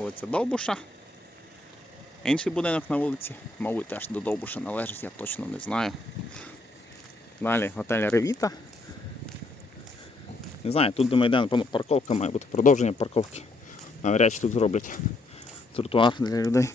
вулиця Довбуша. Інший будинок на вулиці, мабуть, теж до Довбуша належить, я точно не знаю. Далі готель Ревіта. Не знаю, тут де майдан, напевно, парковка має бути продовження парковки. Навряд чи тут зроблять тротуар для людей.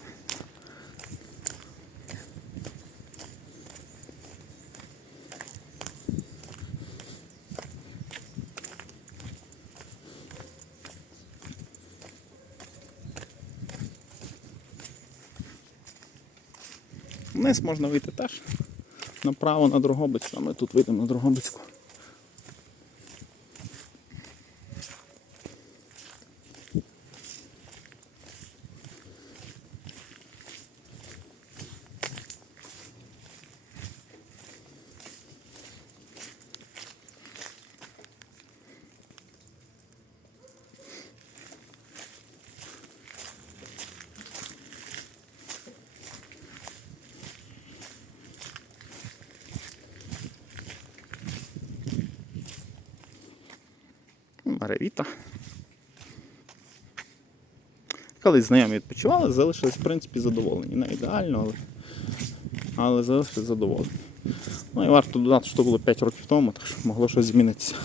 Вниз можна вийти теж направо на Дрогобицьку, а ми тут вийдемо на Дрогобицьку. Маревіта. Колись знайомі відпочивали, залишились в принципі задоволені. Не ідеально, але, але залишились задоволені. Ну і варто додати, що було 5 років тому, так що могло щось змінитися.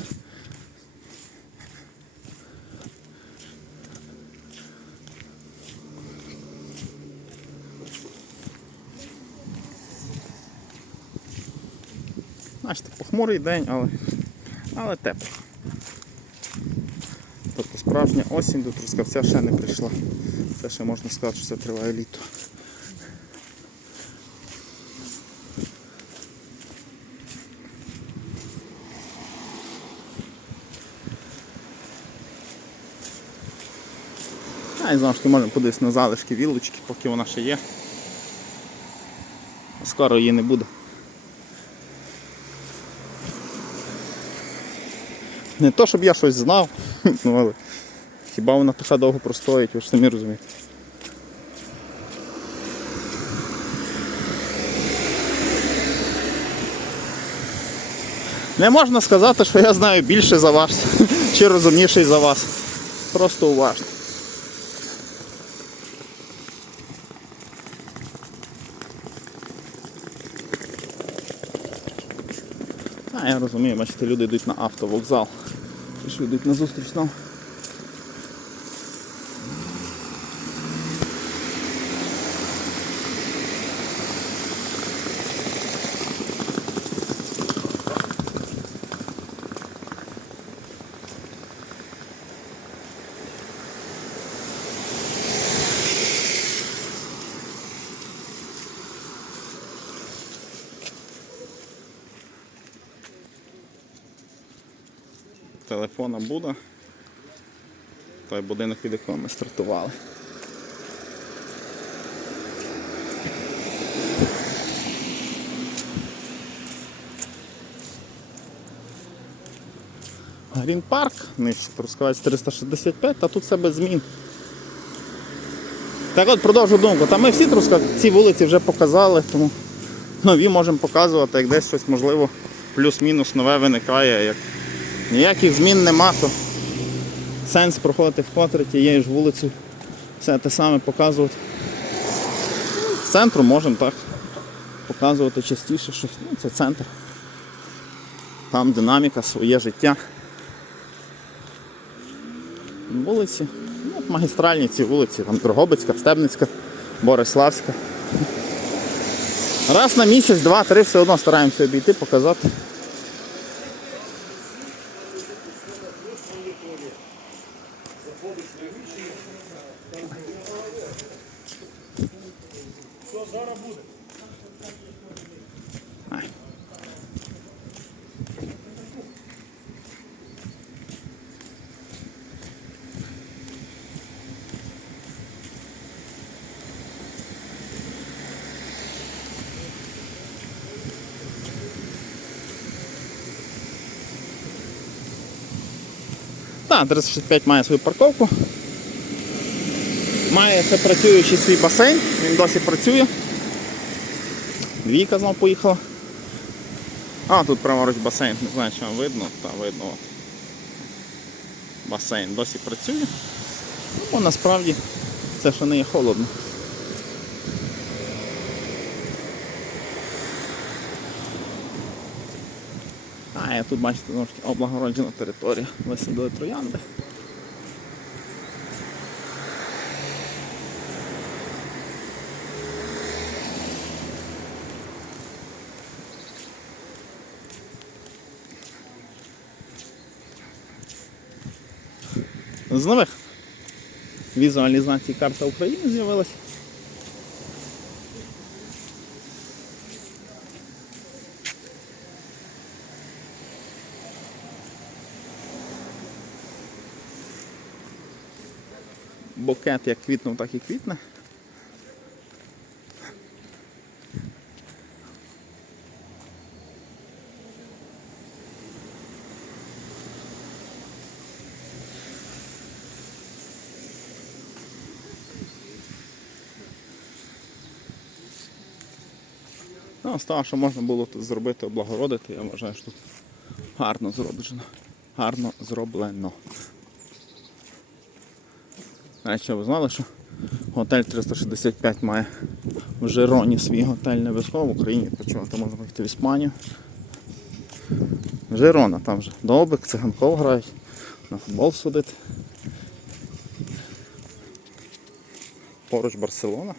Бачите, похмурий день, але, але тепло. Тобто справжня осінь до Трускавця ще не прийшла. Це ще можна сказати, що це триває літо. А і знову ж таки подивитися на залишки вілочки, поки вона ще є. Скоро її не буде. Не то, щоб я щось знав, ну але хіба вона така довго простоїть, ви ж самі розумієте. Не можна сказати, що я знаю більше за вас чи розумніший за вас. Просто уважно. Я розумію, бачите, люди йдуть на автовокзал. Пішли йдуть на зустріч нам. Телефона буде. Той будинок, від якого ми стартували. Грін парк, нижче Трускавець 365, а тут все без змін. Так от продовжу думку. Та ми всі Трускавці вулиці вже показали, тому нові можемо показувати, як десь щось можливо плюс-мінус нове виникає. Як ніяких змін нема, то сенс проходити вкотре тією ж вулицею, все те саме показувати. З центру можемо так показувати частіше щось. Ну, це центр. Там динаміка, своє життя. Вулиці, ну, магістральні ці вулиці, там Дрогобицька, Стебницька, Бориславська. Раз на місяць, два-три все одно стараємося обійти, показати. Ай. Так, 365 має свою парковку. Має ще працюючий свій басейн, він досі працює. Двійка знов поїхала. А, тут праворуч басейн, не знаю, чи вам видно, та видно. От. Басейн досі працює. Ну, насправді Це ще не є холодно. А, я тут бачите, знову облагороджена територія. Висадили троянди. З нових візуалізацій карта України з'явилася. Букет як квітнув, так і квітне. Ну, того, що можна було тут зробити, облагородити, я вважаю, що тут гарно зроблено. Гарно зроблено. Що ви знали, що готель 365 має в Жироні свій готель не в Україні відпочивати, можна поїхати в Іспанію. Жирона, там же Добик, циганков грають, на футбол судити. Поруч Барселона.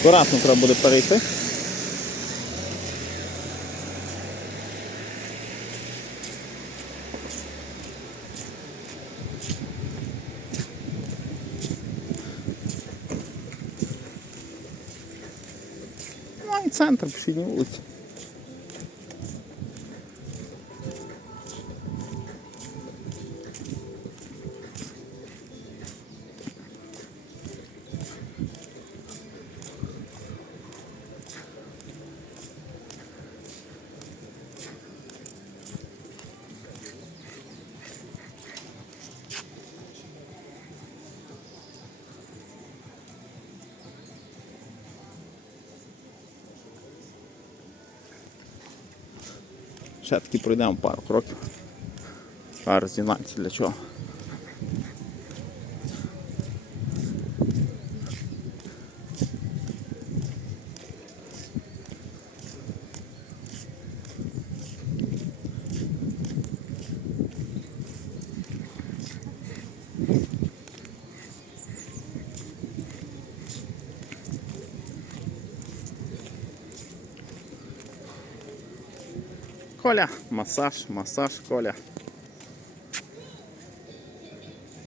Акуратно треба буде перейти. Ну і центр пішідні вулиці. Ще таки пройдемо пару кроків. Пару роздінатися для чого? Коля, масаж, масаж, Коля.